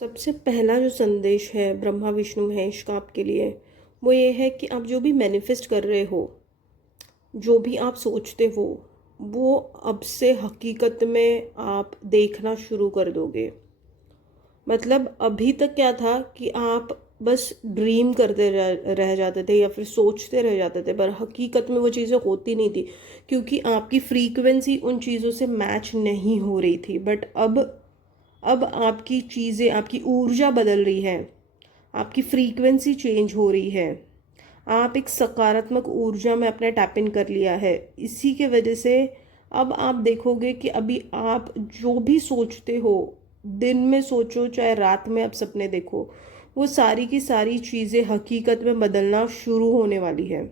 सबसे पहला जो संदेश है ब्रह्मा विष्णु महेश का आपके लिए, वो ये है कि आप जो भी मैनिफेस्ट कर रहे हो, जो भी आप सोचते हो, वो अब से हकीकत में आप देखना शुरू कर दोगे। मतलब अभी तक क्या था कि आप बस ड्रीम करते रह जाते थे या फिर सोचते रह जाते थे, पर हकीकत में वो चीज़ें होती नहीं थी क्योंकि आपकी फ्रीक्वेंसी उन चीज़ों से मैच नहीं हो रही थी। बट अब आपकी चीज़ें, आपकी ऊर्जा बदल रही है, आपकी फ्रीक्वेंसी चेंज हो रही है। आप एक सकारात्मक ऊर्जा में अपने टैप इन कर लिया है। इसी के वजह से अब आप देखोगे कि अभी आप जो भी सोचते हो, दिन में सोचो चाहे रात में आप सपने देखो, वो सारी की सारी चीज़ें हकीकत में बदलना शुरू होने वाली है।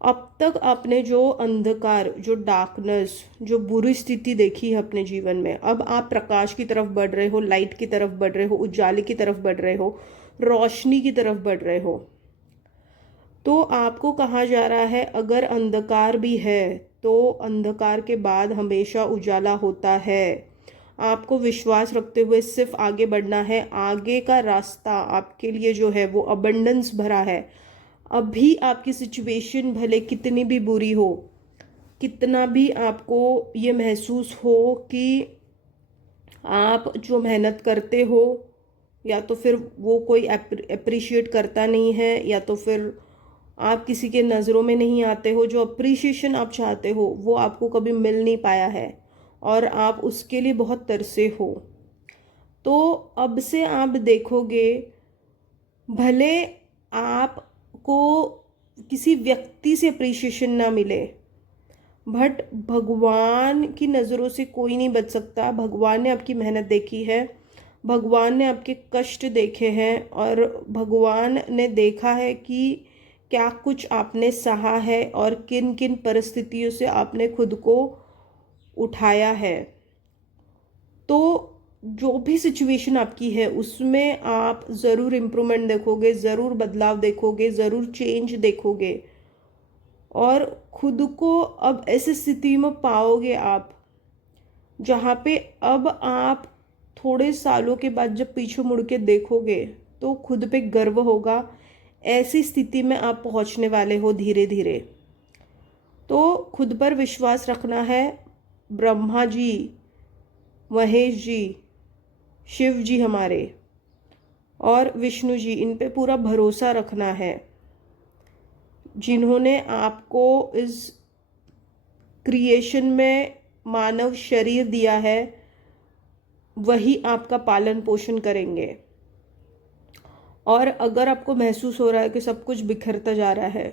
अब तक आपने जो अंधकार, जो डार्कनेस, जो बुरी स्थिति देखी है अपने जीवन में, अब आप प्रकाश की तरफ बढ़ रहे हो, लाइट की तरफ बढ़ रहे हो, उजाले की तरफ बढ़ रहे हो, रोशनी की तरफ बढ़ रहे हो। तो आपको कहा जा रहा है अगर अंधकार भी है तो अंधकार के बाद हमेशा उजाला होता है। आपको विश्वास रखते हुए सिर्फ आगे बढ़ना है। आगे का रास्ता आपके लिए जो है वो अबंडेंस भरा है। अभी आपकी सिचुएशन भले कितनी भी बुरी हो, कितना भी आपको ये महसूस हो कि आप जो मेहनत करते हो या तो फिर वो कोई अप्रिशिएट करता नहीं है, या तो फिर आप किसी के नज़रों में नहीं आते हो, जो अप्रिशिएशन आप चाहते हो वो आपको कभी मिल नहीं पाया है और आप उसके लिए बहुत तरसे हो। तो अब से आप देखोगे, भले आपको किसी व्यक्ति से अप्रिशिएशन ना मिले, बट भगवान की नज़रों से कोई नहीं बच सकता। भगवान ने आपकी मेहनत देखी है, भगवान ने आपके कष्ट देखे हैं, और भगवान ने देखा है कि क्या कुछ आपने सहा है और किन किन परिस्थितियों से आपने खुद को उठाया है। तो जो भी सिचुएशन आपकी है उसमें आप ज़रूर इम्प्रूवमेंट देखोगे, ज़रूर बदलाव देखोगे, ज़रूर चेंज देखोगे, और खुद को अब ऐसी स्थिति में पाओगे आप जहाँ पे अब आप थोड़े सालों के बाद जब पीछे मुड़ के देखोगे तो खुद पे गर्व होगा। ऐसी स्थिति में आप पहुँचने वाले हो धीरे धीरे। तो खुद पर विश्वास रखना है। ब्रह्मा जी, महेश जी, शिव जी हमारे, और विष्णु जी, इन पे पूरा भरोसा रखना है। जिन्होंने आपको इस क्रिएशन में मानव शरीर दिया है, वही आपका पालन पोषण करेंगे। और अगर आपको महसूस हो रहा है कि सब कुछ बिखरता जा रहा है,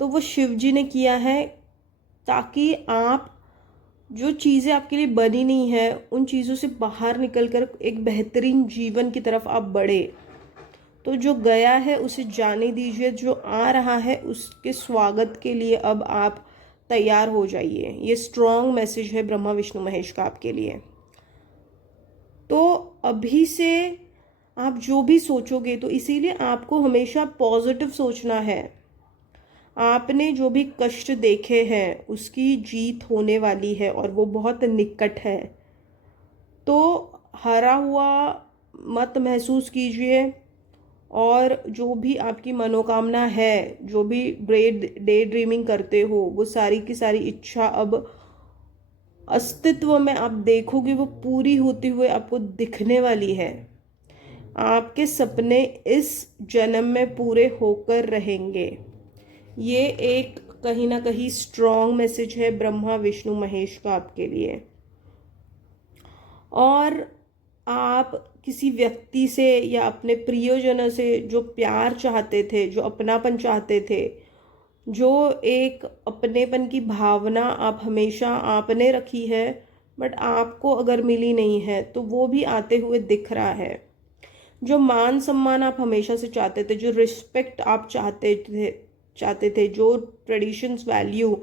तो वो शिव जी ने किया है ताकि आप जो चीज़ें आपके लिए बनी नहीं है उन चीज़ों से बाहर निकलकर एक बेहतरीन जीवन की तरफ आप बढ़े। तो जो गया है उसे जाने दीजिए, जो आ रहा है उसके स्वागत के लिए अब आप तैयार हो जाइए। ये स्ट्रॉन्ग मैसेज है ब्रह्मा विष्णु महेश का आपके लिए। तो अभी से आप जो भी सोचोगे, तो इसीलिए आपको हमेशा पॉजिटिव सोचना है। आपने जो भी कष्ट देखे हैं उसकी जीत होने वाली है और वो बहुत निकट है। तो हारा हुआ मत महसूस कीजिए, और जो भी आपकी मनोकामना है, जो भी डे ड्रीमिंग करते हो, वो सारी की सारी इच्छा अब अस्तित्व में आप देखोगे वो पूरी होती हुए आपको दिखने वाली है। आपके सपने इस जन्म में पूरे होकर रहेंगे। ये एक कहीं ना कहीं स्ट्रॉन्ग मैसेज है ब्रह्मा विष्णु महेश का आपके लिए। और आप किसी व्यक्ति से या अपने प्रियजनों से जो प्यार चाहते थे, जो अपनापन चाहते थे, जो एक अपनेपन की भावना आप हमेशा आपने रखी है, बट आपको अगर मिली नहीं है तो वो भी आते हुए दिख रहा है। जो मान सम्मान आप हमेशा से चाहते थे, जो रिस्पेक्ट आप चाहते थे, जो ट्रेडिशंस वैल्यू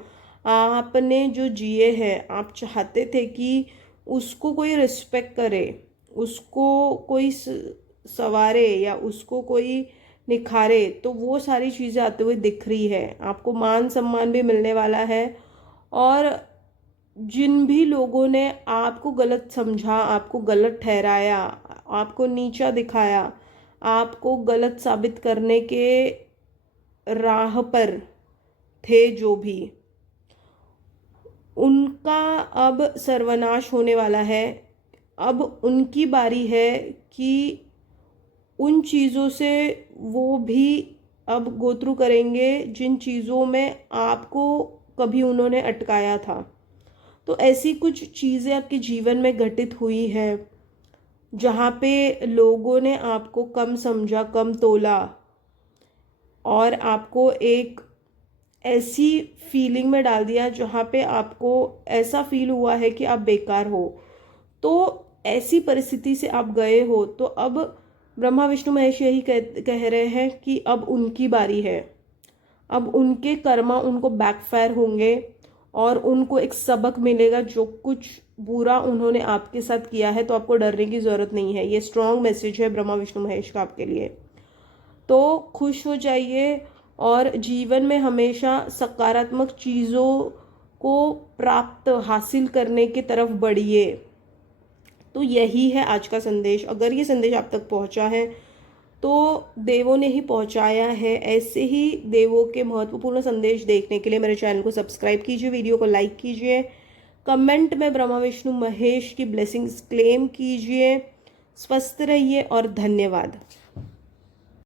आपने जो जिए हैं, आप चाहते थे कि उसको कोई रिस्पेक्ट करे, उसको कोई सवारे या उसको कोई निखारे, तो वो सारी चीज़ें आते हुए दिख रही है। आपको मान सम्मान भी मिलने वाला है, और जिन भी लोगों ने आपको गलत समझा, आपको गलत ठहराया, आपको नीचा दिखाया, आपको गलत साबित करने के राह पर थे जो भी, उनका अब सर्वनाश होने वाला है। अब उनकी बारी है कि उन चीज़ों से वो भी अब गो थ्रू करेंगे जिन चीज़ों में आपको कभी उन्होंने अटकाया था। तो ऐसी कुछ चीज़ें आपके जीवन में घटित हुई है जहाँ पे लोगों ने आपको कम समझा, कम तोला और आपको एक ऐसी फीलिंग में डाल दिया जहाँ पे आपको ऐसा फील हुआ है कि आप बेकार हो। तो ऐसी परिस्थिति से आप गए हो, तो अब ब्रह्मा विष्णु महेश यही कह रहे हैं कि अब उनकी बारी है। अब उनके कर्मा उनको बैकफायर होंगे और उनको एक सबक मिलेगा। जो कुछ बुरा उन्होंने आपके साथ किया है, तो आपको डरने की ज़रूरत नहीं है। ये स्ट्रॉन्ग मैसेज है ब्रह्मा विष्णु महेश का आपके लिए। तो खुश हो जाइए और जीवन में हमेशा सकारात्मक चीज़ों को प्राप्त हासिल करने की तरफ बढ़िए। तो यही है आज का संदेश। अगर ये संदेश आप तक पहुंचा है तो देवों ने ही पहुंचाया है। ऐसे ही देवों के महत्वपूर्ण संदेश देखने के लिए मेरे चैनल को सब्सक्राइब कीजिए, वीडियो को लाइक कीजिए, कमेंट में ब्रह्मा विष्णु महेश की ब्लेसिंग्स क्लेम कीजिए। स्वस्थ रहिए और धन्यवाद।